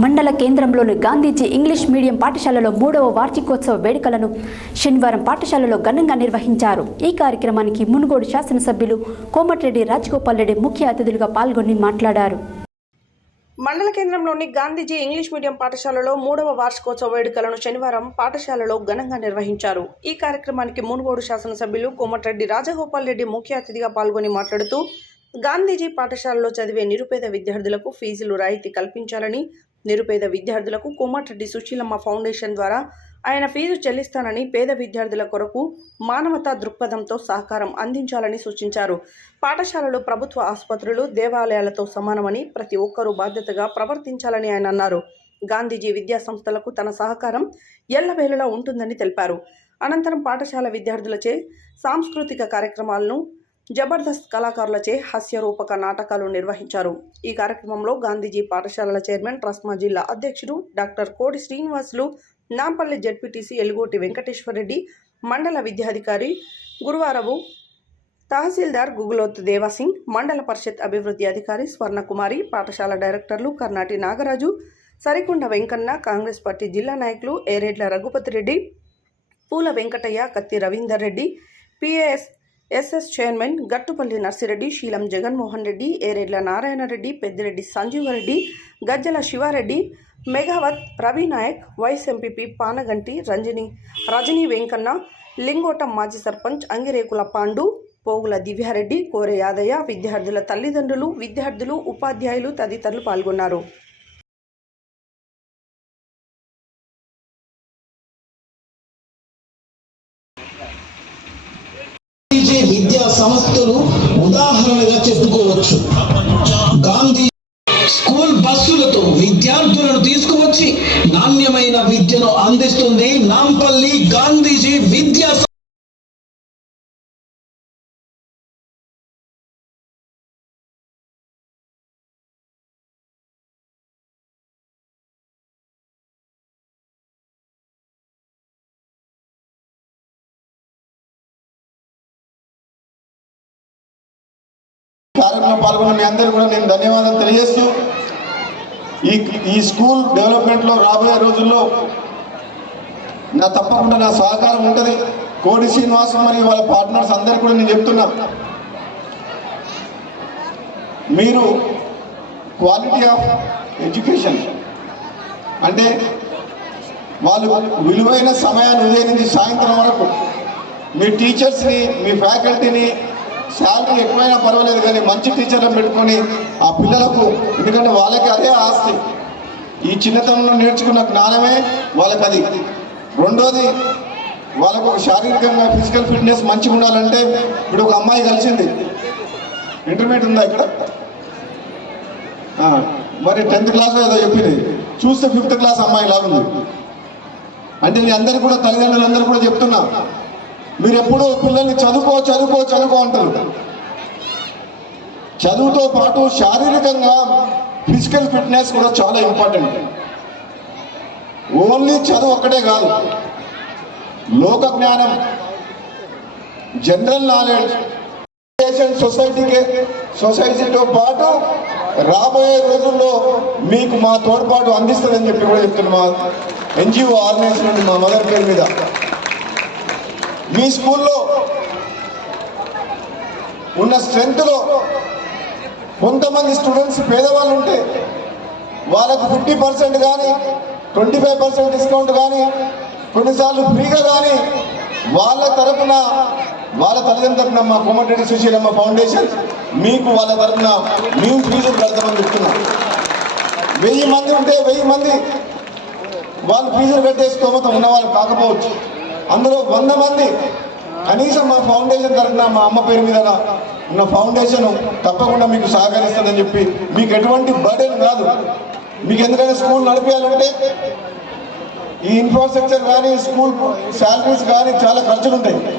మండల కేంద్రంలోని Gandhiji English medium పాఠశాలలో 3వ వార్షికోత్సవ వేడుకలను శనివారం పాఠశాలలో ఘనంగా నిర్వహించారు. ఈ కార్యక్రమానికి మునుగోడు శాసనసభ్యులు కోమటిరెడ్డి రాజగోపాల్ రెడ్డి ముఖ్య అతిథులుగా పాల్గొని మాట్లాడారు. మండల కేంద్రంలోని గాంధీజీ ఇంగ్లీష్ మీడియం పాఠశాలలో 3వ వార్షికోత్సవ వేడుకలను శనివారం పాఠశాలలో ఘనంగా నిర్వహించారు. ఈ కార్యక్రమానికి మునుగోడు శాసనసభ్యులు కోమటిరెడ్డి రాజగోపాల్ రెడ్డి ముఖ్య అతిథిగా పాల్గొని మాట్లాడుతూ గాంధీజీ పాఠశాలలో చదివే నిరుపేద విద్యార్థులకు ఫీజులు రాయితీ కల్పించాలని, నిరుపేద విద్యార్థులకు కోమటిరెడ్డి సుశీలమ్మ ఫౌండేషన్ ద్వారా ఆయన ఫీజు చెల్లిస్తానని, పేద విద్యార్థుల కొరకు మానవతా దృక్పథంతో సహకారం అందించాలని సూచించారు. పాఠశాలలు ప్రభుత్వ ఆసుపత్రులు, దేవాలయాలతో సమానమని ప్రతి ఒక్కరూ బాధ్యతగా ప్రవర్తించాలని ఆయన అన్నారు. గాంధీజీ విద్యా సంస్థలకు తన సహకారం ఎల్లవేళలా ఉంటుందని తెలిపారు. అనంతరం పాఠశాల విద్యార్థులచే సాంస్కృతిక కార్యక్రమాలను, జబర్దస్త్ కళాకారులచే హాస్యరూపక నాటకాలు నిర్వహించారు. ఈ కార్యక్రమంలో గాంధీజీ పాఠశాలల చైర్మన్, ట్రస్మా జిల్లా అధ్యక్షుడు డాక్టర్ కోడి శ్రీనివాసులు, నాంపల్లి జెడ్పీటీసీ ఎలుగోటి వెంకటేశ్వరరెడ్డి, మండల విద్యాధికారి గురువారవు, తహసీల్దార్ గుగులోత్ దేవాసింగ్, మండల పరిషత్ అభివృద్ధి అధికారి స్వర్ణకుమారి, పాఠశాల డైరెక్టర్లు కర్నాటి నాగరాజు, సరికొండ వెంకన్న, కాంగ్రెస్ పార్టీ జిల్లా నాయకులు ఏరేడ్ల రఘుపతిరెడ్డి, పూల వెంకటయ్య, కత్తి రవీందర్ రెడ్డి, పిఏఎస్ఎస్ చైర్మన్ గట్టుపల్లి నర్సిరెడ్డి, శీలం జగన్మోహన్ రెడ్డి, ఏరేడ్ల నారాయణరెడ్డి, పెద్దిరెడ్డి సంజీవరెడ్డి, గజ్జల శివారెడ్డి, మెగావత్ రవినాయక్, వైస్ ఎంపీపీ పానగంటి రజనీ వెంకన్న, లింగోటం మాజీ సర్పంచ్ అంగిరేకుల పాండు, పోగుల దివ్యారెడ్డి, కోరె యాదయ్య, విద్యార్థుల తల్లిదండ్రులు, విద్యార్థులు, ఉపాధ్యాయులు తదితరులు పాల్గొన్నారు. విద్యా సంస్థలు ఉదాహరణగా చెప్పుకోవచ్చు. గాంధీ స్కూల్ బస్సులతో విద్యార్థులను తీసుకువచ్చి నాణ్యమైన విద్యను అందిస్తుంది నాంపల్లి గాంధీజీ విద్యా కార్యక్రమంలో పాల్గొన్న మీ అందరూ కూడా నేను ధన్యవాదాలు తెలియజేస్తూ ఈ స్కూల్ డెవలప్మెంట్లో రాబోయే రోజుల్లో తప్పకుండా నా సహకారం ఉంటుంది. కోడి శ్రీనివాస్ మరియు వాళ్ళ పార్ట్నర్స్ అందరికీ కూడా నేను చెప్తున్నా, మీరు క్వాలిటీ ఆఫ్ ఎడ్యుకేషన్ అంటే వాళ్ళు విలువైన సమయాన్ని ఉదయం నుంచి సాయంత్రం వరకు మీ టీచర్స్ని, మీ ఫ్యాకల్టీని శాలరీ ఎక్కువైనా పర్వాలేదు కానీ మంచి టీచర్లను పెట్టుకొని ఆ పిల్లలకు, ఎందుకంటే వాళ్ళకి అదే ఆస్తి, ఈ చిన్నతనంలో నేర్చుకున్న జ్ఞానమే వాళ్ళకి అది. రెండోది, వాళ్ళకు ఒక శారీరకంగా ఫిజికల్ ఫిట్నెస్ మంచిగా ఉండాలంటే, ఇప్పుడు ఒక అమ్మాయి కలిసింది, ఇంటర్మీడియట్ ఉందా ఇక్కడ, మరి 10th క్లాస్ ఏదో చెప్పింది, చూస్తే 5th క్లాస్ అమ్మాయి లాగుంది. అంటే మీ అందరికీ కూడా, తల్లిదండ్రులందరూ కూడా చెప్తున్నా, మీరు ఎప్పుడూ పిల్లల్ని చదువుకో చదువుకో చదువుకో అంటారు. చదువుతో పాటు శారీరకంగా ఫిజికల్ ఫిట్నెస్ కూడా చాలా ఇంపార్టెంట్. ఓన్లీ చదువు ఒక్కటే కాదు, లోక జ్ఞానం, జనరల్ నాలెడ్జ్, సొసైటీతో పాటు రాబోయే రోజుల్లో మీకు మా తోడ్పాటు అందిస్తుందని చెప్పి కూడా చెప్తున్నాం. మా ఎన్జిఓ ఆర్గనైజేషన్ నుండి మా మదర్ పేరు మీద మీ స్కూల్లో ఉన్న స్ట్రెంత్లో కొంతమంది స్టూడెంట్స్ పేదవాళ్ళు ఉంటే వాళ్ళకు 50% కానీ 25% డిస్కౌంట్ కానీ కొన్నిసార్లు ఫ్రీగా కానీ వాళ్ళ తరఫున, వాళ్ళ తల్లిదండ్రుల మా కోమటిరెడ్డి సుశీలమ్మ ఫౌండేషన్ మీకు వాళ్ళ తరఫున మేము ఫీజులు కడతామని చెప్తున్నాం. 1000 మంది ఉంటే 1000 మంది వాళ్ళు ఫీజులు కట్టే స్తోమత ఉన్నవాళ్ళు కాకపోవచ్చు. అందులో 100 మంది కనీసం మా ఫౌండేషన్ తరఫున, మా అమ్మ పేరు మీద ఉన్న ఫౌండేషన్ తప్పకుండా మీకు సహకరిస్తుందని చెప్పి, మీకు ఎటువంటి బర్డెన్ కాదు. మీకు ఎందుకంటే స్కూల్ నడిపేయాలంటే ఈ ఇన్ఫ్రాస్ట్రక్చర్ కానీ, స్కూల్ శాలరీస్ కానీ చాలా ఖర్చులు ఉంటాయి.